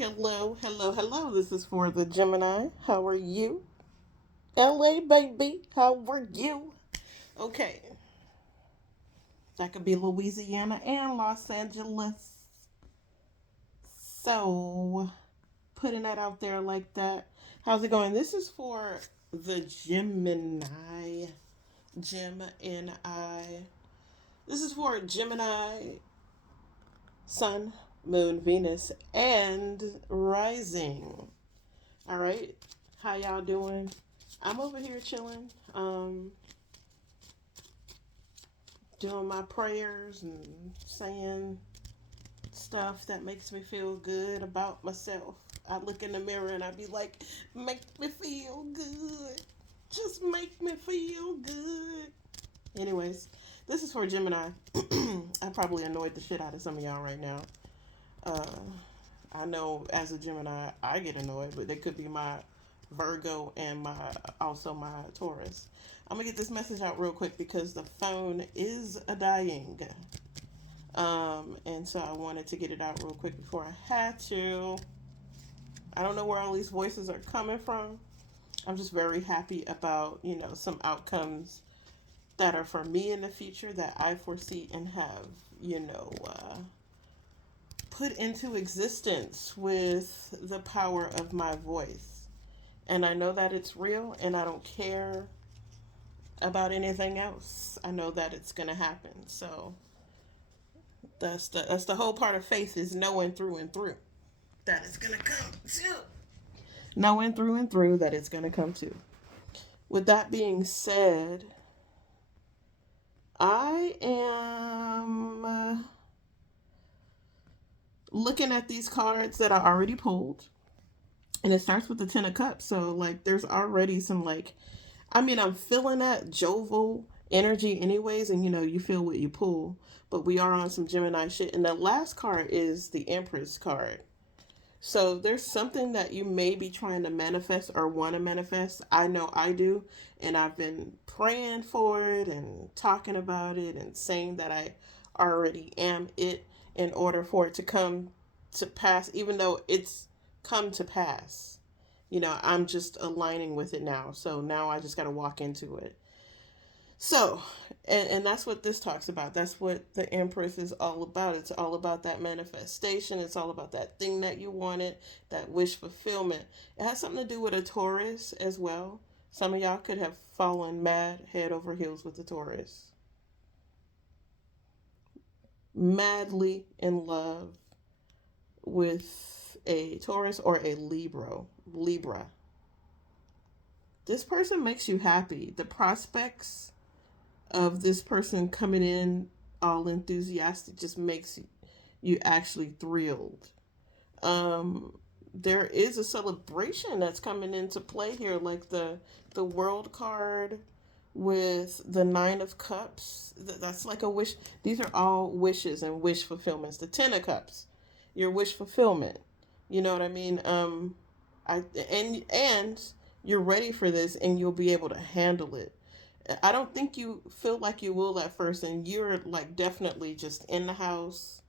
Hello, hello, hello. This is for the Gemini. How are you? LA, baby. How are you? Okay. That could be Louisiana and Los Angeles. So, putting that out there like that. How's it going? This is for the Gemini. Gemini. This is for Gemini, Sun, Moon, Venus, and Rising. All right. How y'all doing? I'm over here chilling, doing my prayers and saying stuff that makes me feel good about myself. I look in the mirror and I be like, make me feel good. Just make me feel good. Anyways, this is for Gemini. I probably annoyed the shit out of some of y'all right now. Uh, I know as a Gemini, I get annoyed, but it could be my Virgo and my Taurus. I'm gonna get this message out real quick because the phone is a dying. And so I wanted to get it out real quick before I had to. I don't know where all these voices are coming from. I'm just very happy about, some outcomes that are for me in the future that I foresee and have, put into existence with the power of my voice. And I know that it's real and I don't care about anything else. I know that it's going to happen. So that's the whole part of faith, is knowing through and through that it's going to come to. Knowing through and through that it's going to come to. With that being said, I am looking at these cards that I already pulled. And it starts with the Ten of Cups. So, like, there's already some, like, I'm feeling that jovial energy, anyways. And, you feel what you pull. But we are on some Gemini shit. And the last card is the Empress card. So, there's something that you may be trying to manifest or want to manifest. I know I do. And I've been praying for it and talking about it and saying that I already am it in order for it to come to pass, even though it's come to pass. I'm just aligning with it now. So now I just got to walk into it. So, and that's what this talks about. That's what the Empress is all about. It's all about that manifestation. It's all about that thing that you wanted, that wish fulfillment. It has something to do with a Taurus as well. Some of y'all could have fallen mad head over heels with the Taurus. Madly in love with a Taurus or a Libra. This person makes you happy. The prospects of this person coming in all enthusiastic just makes you actually thrilled. There is a celebration that's coming into play here, like the World card with the Nine of Cups. That's like a wish. These are all wishes and wish fulfillments. The Ten of Cups, your wish fulfillment. You know what I mean? I and you're ready for this, and you'll be able to handle it. I don't think you feel like you will at first, and you're like definitely just in the house,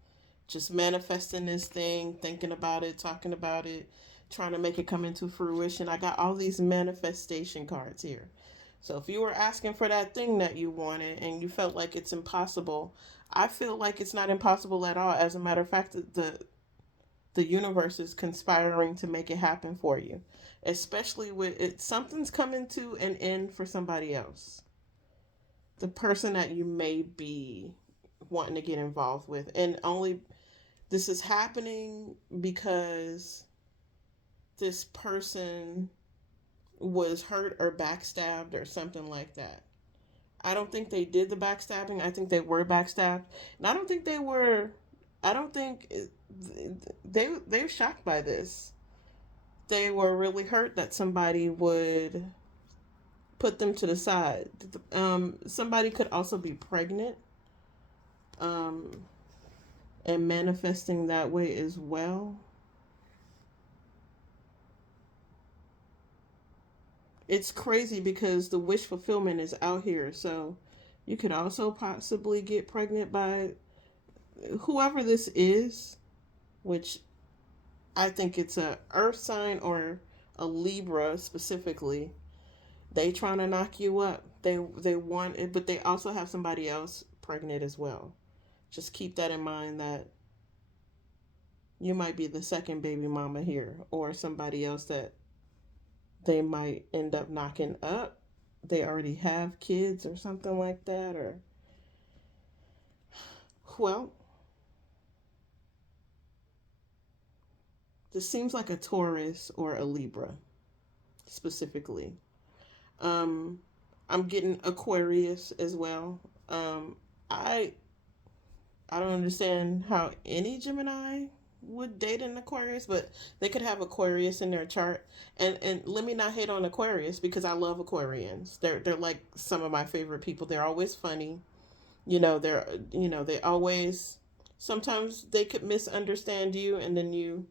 just manifesting this thing, thinking about it, talking about it, trying to make it come into fruition. I got all these manifestation cards here. So if you were asking for that thing that you wanted and you felt like it's impossible, I feel like it's not impossible at all. As a matter of fact, the universe is conspiring to make it happen for you, especially with it. Something's coming to an end for somebody else, the person that you may be wanting to get involved with. And only this is happening because this person was hurt or backstabbed or something like that. I don't think they did the backstabbing. I think they were backstabbed. And I don't think they're shocked by this. They were really hurt that somebody would put them to the side. Somebody could also be pregnant, um, and manifesting that way as well. It's crazy because the wish fulfillment is out here. So you could also possibly get pregnant by whoever this is, which I think it's a earth sign or a Libra specifically. They trying to knock you up. They want it, but they also have somebody else pregnant as well. Just keep that in mind that you might be the second baby mama here, or somebody else that they might end up knocking up. They already have kids or something like that, or well, this seems like a Taurus or a Libra specifically. Um, I'm getting Aquarius as well. Um, I I don't understand how any Gemini would date an Aquarius, but they could have Aquarius in their chart. And let me not hate on Aquarius because I love Aquarians. They're like some of my favorite people. They're always funny. They always sometimes they could misunderstand you and then you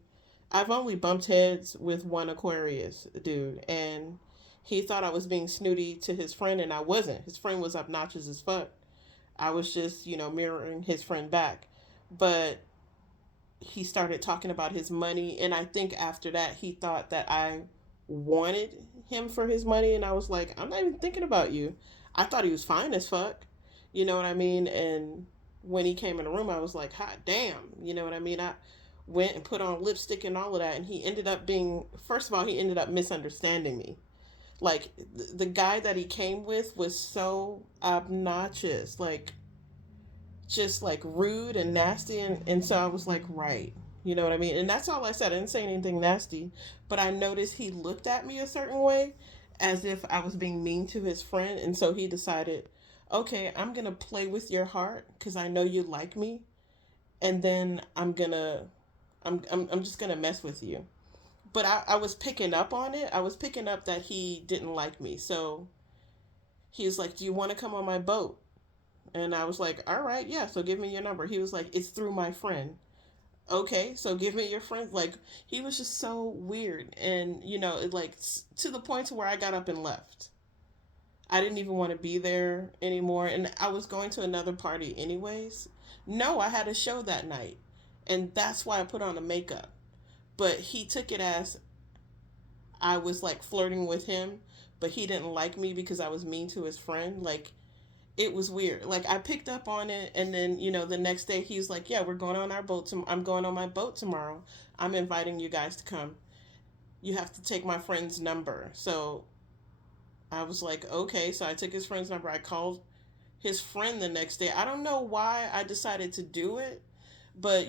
I've only bumped heads with one Aquarius dude, and he thought I was being snooty to his friend, and I wasn't. His friend was obnoxious as fuck. I was just, mirroring his friend back. But he started talking about his money, and I think after that, he thought that I wanted him for his money, and I was like, I'm not even thinking about you. I thought he was fine as fuck. You know what I mean? And when he came in the room, I was like, hot damn. You know what I mean? I went and put on lipstick and all of that, and he ended up being, first of all, he ended up misunderstanding me. Like, the guy that he came with was so obnoxious. Like, just like rude and nasty, and so I was like, right, you know what I mean? And that's all I said. I didn't say anything nasty, but I noticed he looked at me a certain way as if I was being mean to his friend, and so he decided, okay, I'm gonna play with your heart because I know you like me, and then I'm just gonna mess with you. But I was picking up on it. I was picking up that he didn't like me. So he was like, do you want to come on my boat? And I was like, all right, yeah, so give me your number. He was like, it's through my friend. Okay, so give me your friend. Like, he was just so weird. And, like, to the point to where I got up and left. I didn't even want to be there anymore. And I was going to another party anyways. No, I had a show that night. And that's why I put on the makeup. But he took it as I was, like, flirting with him. But he didn't like me because I was mean to his friend. Like, it was weird. Like, I picked up on it, and then the next day he was like, "Yeah, we're going on our boat. I'm going on my boat tomorrow. I'm inviting you guys to come. You have to take my friend's number." So I was like, "Okay." So I took his friend's number. I called his friend the next day. I don't know why I decided to do it, but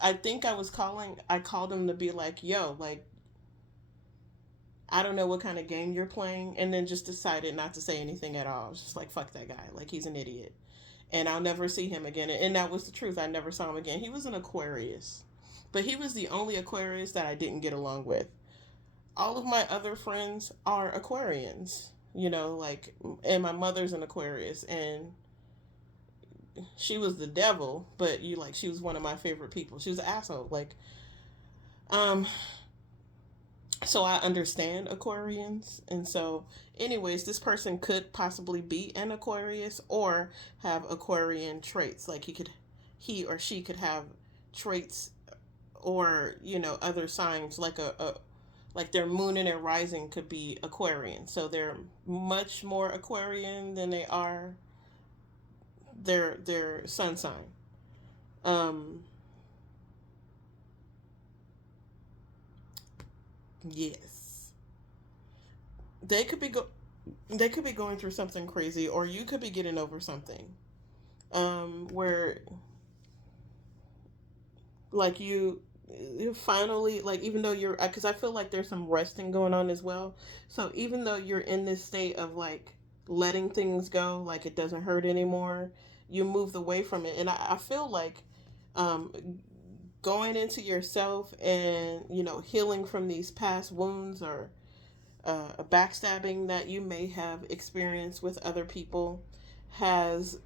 I think I was calling. I called him to be like, "Yo, like, I don't know what kind of game you're playing," and then just decided not to say anything at all. I was just like, fuck that guy. Like, he's an idiot. And I'll never see him again. And that was the truth. I never saw him again. He was an Aquarius. But he was the only Aquarius that I didn't get along with. All of my other friends are Aquarians, like, and my mother's an Aquarius. And she was the devil, but she was one of my favorite people. She was an asshole. Like, um, so I understand Aquarians. And so, anyways, this person could possibly be an Aquarius or have Aquarian traits. Like, he or she could have traits or, other signs like like their moon and their rising could be Aquarian. So they're much more Aquarian than they are their sun sign. Um, yes. They could be they could be going through something crazy, or you could be getting over something where, like, you finally, like, even though you're, because I feel like there's some resting going on as well. So even though you're in this state of, like, letting things go, like, it doesn't hurt anymore, you moved away from it. And I feel like um going into yourself and healing from these past wounds, or a backstabbing that you may have experienced with other people, has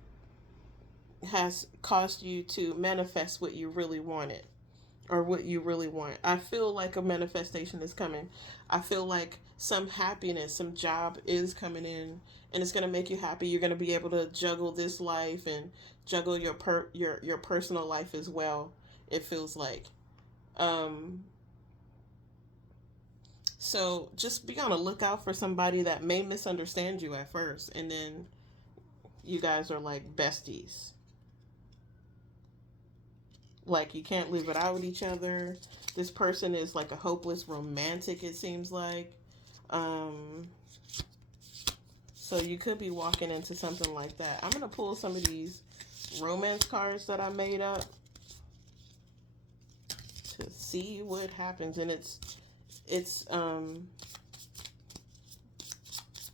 caused you to manifest what you really wanted, or what you really want. I feel like a manifestation is coming. I feel like some happiness, some job is coming in, and it's going to make you happy. You're going to be able to juggle this life and juggle your personal life as well. It feels like. Um So just be on the lookout for somebody that may misunderstand you at first, and then you guys are like besties. Like you can't live without each other. This person is like a hopeless romantic, it seems like. Um, so you could be walking into something like that. I'm gonna pull some of these romance cards that I made up to see what happens, and it's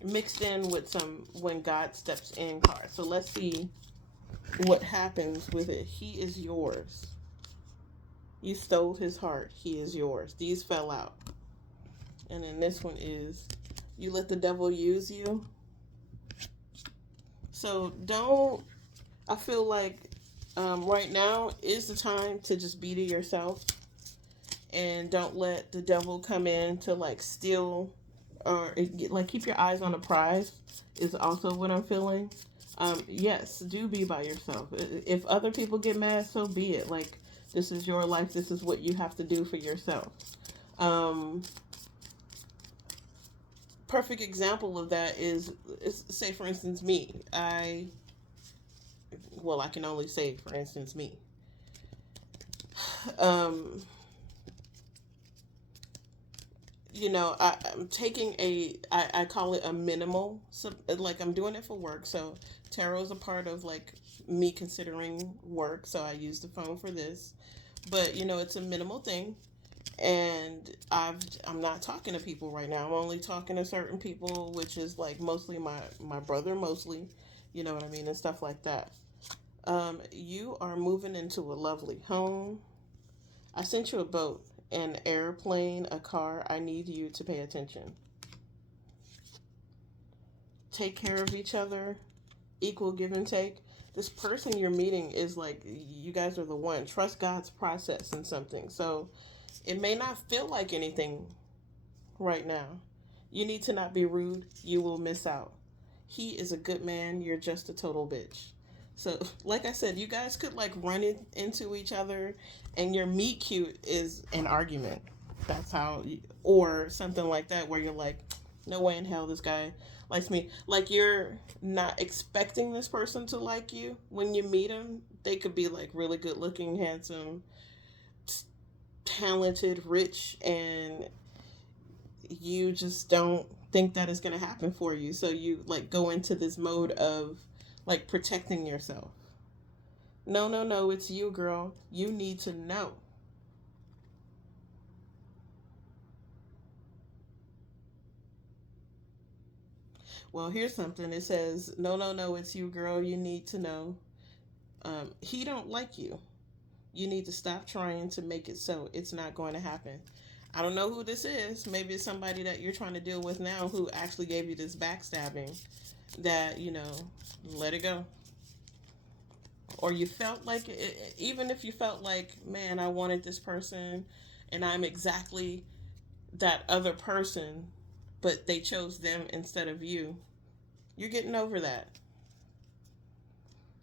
mixed in with some when God steps in cards. So let's see what happens with it. He is yours. You stole his heart. He is yours. These fell out. And then this one is you let the devil use you. So don't, I feel like right now is the time to just be to yourself and don't let the devil come in to like steal or like keep your eyes on the prize is also what I'm feeling. Yes, do be by yourself. If other people get mad, so be it. Like, this is your life. This is what you have to do for yourself. Um, Perfect example of that is say for instance me. I can only say for instance me. Um, I'm taking I call it a minimal, like I'm doing it for work. So tarot is a part of like me considering work. So I use the phone for this, but it's a minimal thing. And I'm not talking to people right now. I'm only talking to certain people, which is like mostly my brother, mostly, you know what I mean, and stuff like that. You are moving into a lovely home. I sent you a boat, an airplane, a car. I need you to pay attention. Take care of each other, equal give and take. This person you're meeting is like, you guys are the one. Trust God's process in something. So it may not feel like anything right now. You need to not be rude. You will miss out. He is a good man. You're just a total bitch. So, like I said, you guys could like run it into each other, and your meet cute is an argument. That's how, or something like that, where you're like, no way in hell this guy likes me. Like you're not expecting this person to like you when you meet him. They could be like really good looking, handsome, talented, rich, and you just don't think that is going to happen for you. So you like go into this mode of like protecting yourself. No, no, no, it's you, girl. You need to know. Well, here's something. It says, no, no, no, it's you, girl. You need to know. He don't like you. You need to stop trying to make it so. It's not going to happen. I don't know who this is. Maybe it's somebody that you're trying to deal with now who actually gave you this backstabbing that, let it go. Or you felt like, even if you felt like, man, I wanted this person and I'm exactly that other person, but they chose them instead of you, you're getting over that.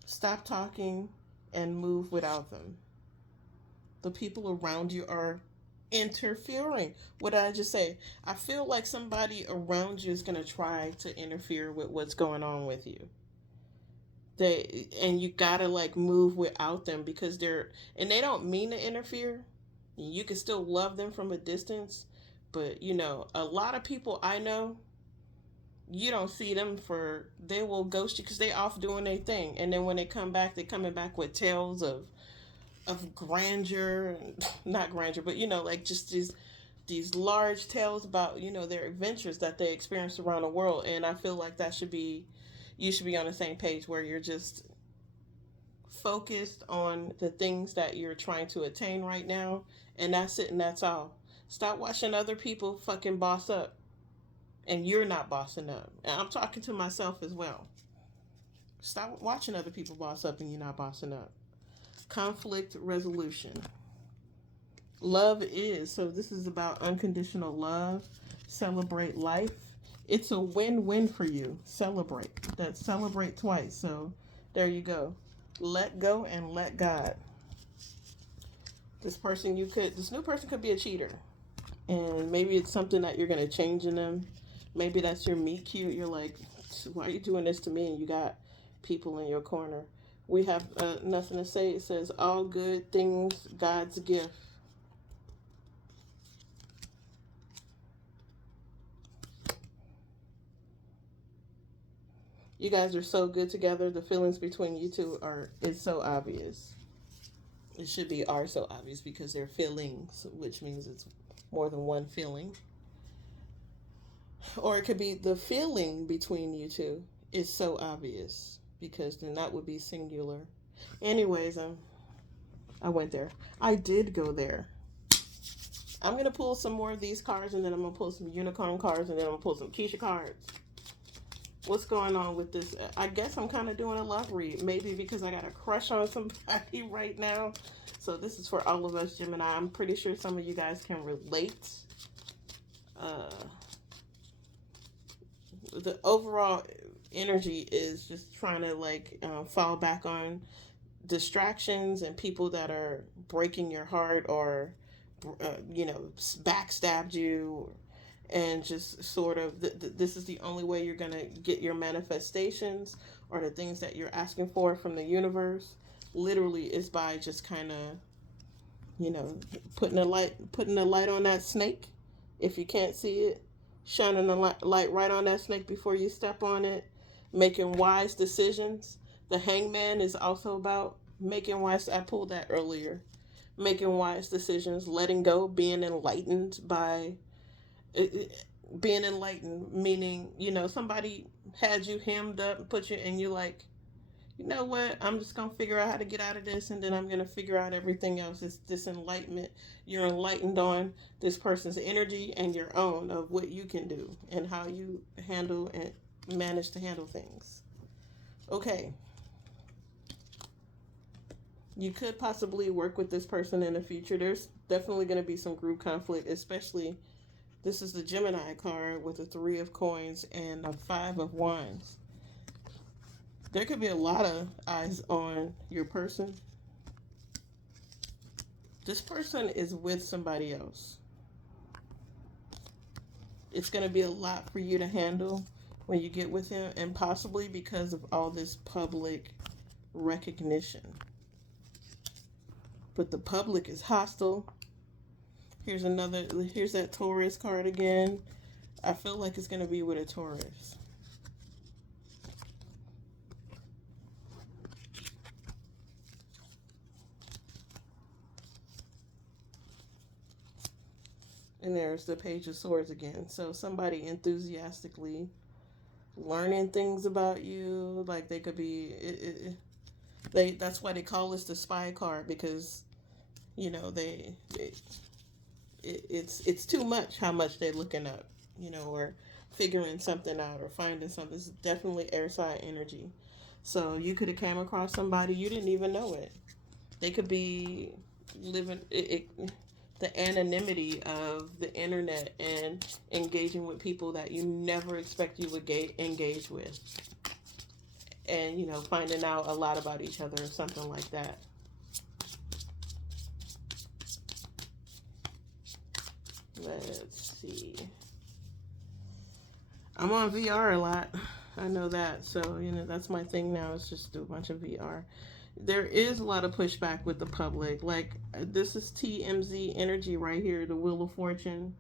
Stop talking and move without them. The people around you are interfering. What did I just say? I feel like somebody around you is going to try to interfere with what's going on with you. And you got to like move without them because they don't mean to interfere. You can still love them from a distance, but a lot of people I know, you don't see them they will ghost you because they off doing their thing, and then when they come back, they're coming back with tales of grandeur, not grandeur, but like just these large tales about their adventures that they experienced around the world. And I feel like you should be on the same page where you're just focused on the things that you're trying to attain right now, and that's it, and that's all. Stop watching other people fucking boss up, and you're not bossing up. And I'm talking to myself as well. Stop watching other people boss up and you're not bossing up. Conflict resolution. Love is, so this is about unconditional love. Celebrate life. It's a win-win for you. Celebrate. That's celebrate twice. So there you go. Let go and let God. This new person could be a cheater. And maybe it's something that you're going to change in them. Maybe that's your meet cute. You're like, why are you doing this to me? And you got people in your corner. We have nothing to say. It says, all good things, God's gift. You guys are so good together. The feelings between you two is so obvious. It should be are so obvious because they're feelings, which means it's more than one feeling. Or it could be the feeling between you two is so obvious because then that would be singular. Anyways, I went there. I did go there. I'm gonna pull some more of these cards, and then I'm gonna pull some unicorn cards, and then I'm gonna pull some Keisha cards. What's going on with this? I guess I'm kind of doing a love read, maybe because I got a crush on somebody right now. So this is for all of us Gemini. I'm pretty sure some of you guys can relate. The overall energy is just trying to fall back on distractions and people that are breaking your heart or backstabbed you, and just sort of this is the only way you're gonna get your manifestations or the things that you're asking for from the universe. Literally is by just kind of putting a light on that snake. If you can't see it, shining a light right on that snake before you step on it, making wise decisions. The hangman is also about making wise. I pulled that earlier. Making wise decisions, letting go, being enlightened by being enlightened, meaning, somebody had you hemmed up and put you, and you're like, you know what, I'm just going to figure out how to get out of this, and then I'm going to figure out everything else. It's this enlightenment. You're enlightened on this person's energy and your own of what you can do and how you handle and manage to handle things. Okay. You could possibly work with this person in the future. There's definitely going to be some group conflict, especially this is the Gemini card with the 3 of coins and the 5 of wands. There could be a lot of eyes on your person. This person is with somebody else. It's going to be a lot for you to handle when you get with him, and possibly because of all this public recognition. But the public is hostile. Here's that Taurus card again. I feel like it's going to be with a Taurus. And there's the Page of Swords again. So somebody enthusiastically learning things about you. Like they could be, that's why they call this the spy card, because, it's too much how much they're looking up, or figuring something out or finding something. It's definitely air sign energy. So you could have came across somebody you didn't even know it. They could be living the anonymity of the internet and engaging with people that you never expect you would engage with, and finding out a lot about each other or something like that. Let's see. I'm on VR a lot. I know that. So, that's my thing now, is just do a bunch of VR. There is a lot of pushback with the public. Like, this is TMZ energy right here, the Wheel of Fortune.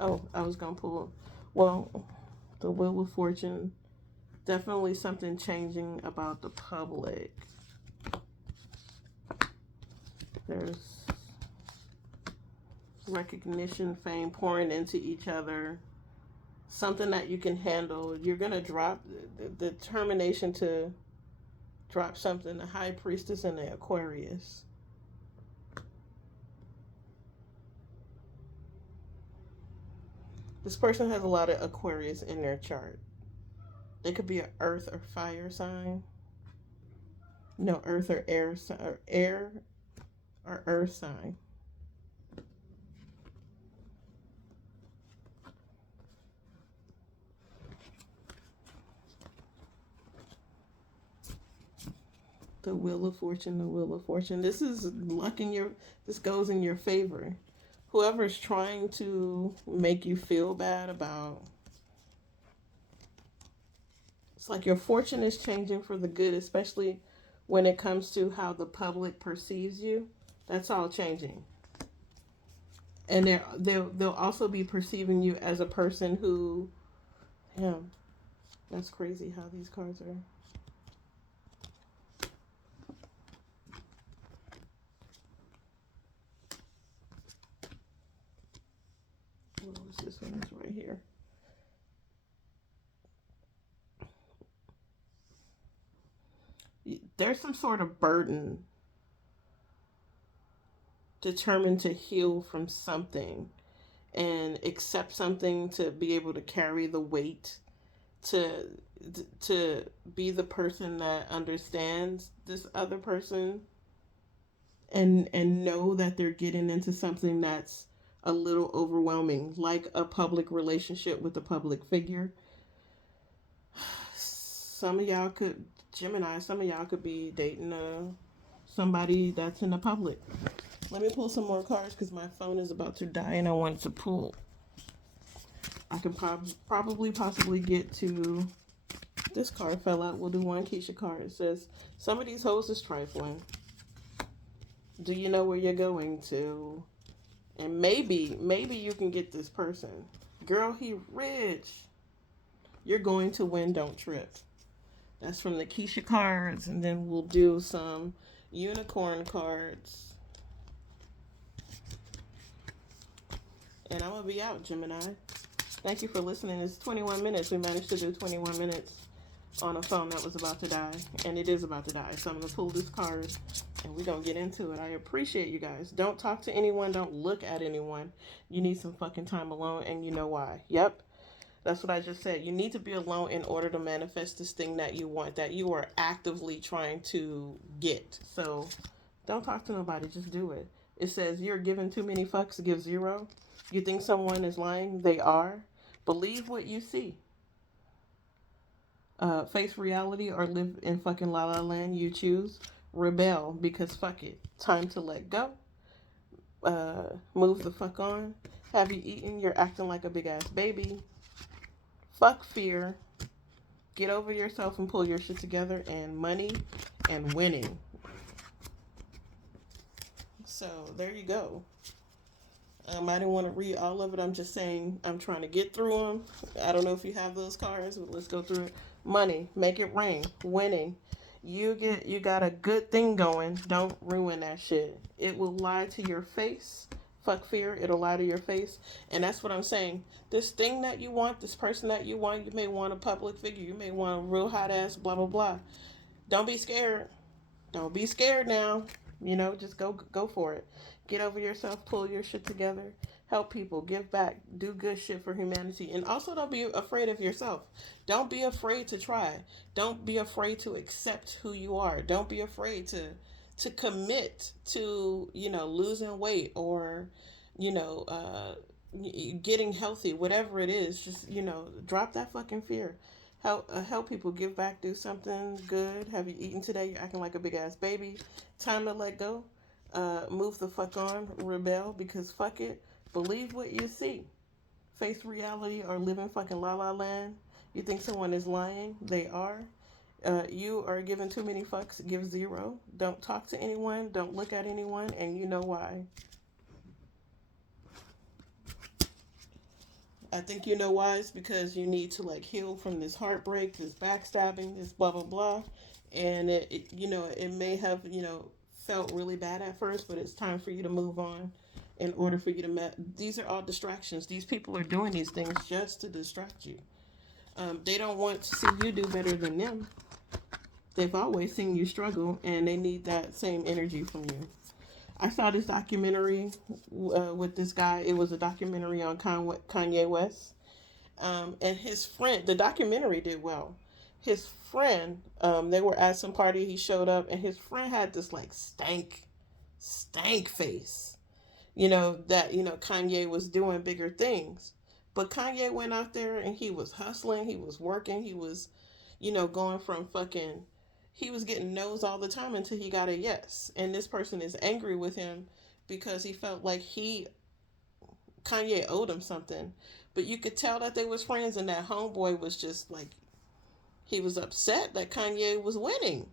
Oh, I was going to pull. Well, the Wheel of Fortune. Definitely something changing about the public. There's recognition, fame pouring into each other. Something that you can handle. You're going to drop the determination to drop something. The High Priestess and the Aquarius. This person has a lot of Aquarius in their chart. They could be an earth or fire sign. No, earth or air or earth sign. The Wheel of Fortune, the Wheel of Fortune. This is luck this goes in your favor. whoever's trying to make you feel bad about, it's like your fortune is changing for the good, especially when it comes to how the public perceives you. That's all changing. And they'll also be perceiving you as a person who, yeah, that's crazy how these cards are. What was this one? Is right here. There's some sort of burden determined to heal from something and accept something to be able to carry the weight to to be the person that understands this other person and know that they're getting into something that's a little overwhelming, like a public relationship with a public figure. Some of y'all could, Gemini, some of y'all could be dating somebody that's in the public. Let me pull some more cards because my phone is about to die and I want to pull. I could probably possibly get to, this card fell out. We'll do one Keisha card. It says, some of these hoes is trifling. Do you know where you're going to? And maybe you can get this person. Girl, he rich. You're going to win, don't trip. That's from the Keisha cards. And then we'll do some unicorn cards. And I'm going to be out, Gemini. Thank you for listening. It's 21 minutes. We managed to do 21 minutes on a phone that was about to die. And it is about to die. So I'm going to pull this card and we're going to get into it. I appreciate you guys. Don't talk to anyone. Don't look at anyone. You need some fucking time alone and you know why. Yep. That's what I just said. You need to be alone in order to manifest this thing that you want, that you are actively trying to get. So don't talk to nobody. Just do it. It says you're giving too many fucks, give zero. You think someone is lying? They are. Believe what you see. Face reality or live in fucking la la land. You choose. Rebel because fuck it. Time to let go. Move the fuck on. Have you eaten? You're acting like a big ass baby. Fuck fear. Get over yourself and pull your shit together. And money and winning. So there you go. I didn't want to read all of it. I'm just saying I'm trying to get through them. I don't know if you have those cards, but let's go through it. Money, make it rain. Winning. You got a good thing going. Don't ruin that shit. It will lie to your face. Fuck fear. It'll lie to your face. And that's what I'm saying. This thing that you want, this person that you want, you may want a public figure. You may want a real hot ass blah blah blah. Don't be scared. Don't be scared now. Just go for it. Get over yourself, pull your shit together, help people, give back, do good shit for humanity. And also don't be afraid of yourself. Don't be afraid to try. Don't be afraid to accept who you are. Don't be afraid to commit to, losing weight or, you know, uh getting healthy, whatever it is. Just, drop that fucking fear. Help people, give back, do something good. Have you eaten today? You're acting like a big ass baby. Time to let go. Move the fuck on. Rebel because fuck it. Believe what you see. Face reality or live in fucking la la land. You think someone is lying? They are. You are giving too many fucks. Give zero. Don't talk to anyone. Don't look at anyone. And you know why. I think you know why. It's because you need to heal from this heartbreak, this backstabbing, this blah blah blah, and it may have felt really bad at first, but it's time for you to move on. In order for you to these are all distractions. These people are doing these things just to distract you. They don't want to see you do better than them. They've always seen you struggle, and they need that same energy from you. I saw this documentary with this guy. It was a documentary on Kanye West. And his friend, the documentary did well. His friend, they were at some party. He showed up, and his friend had this stank face. Kanye was doing bigger things. But Kanye went out there and he was hustling, he was working, he was, going from fucking, he was getting no's all the time until he got a yes. And this person is angry with him because he felt like he Kanye owed him something, but you could tell that they was friends, and that homeboy was just like he was upset that Kanye was winning.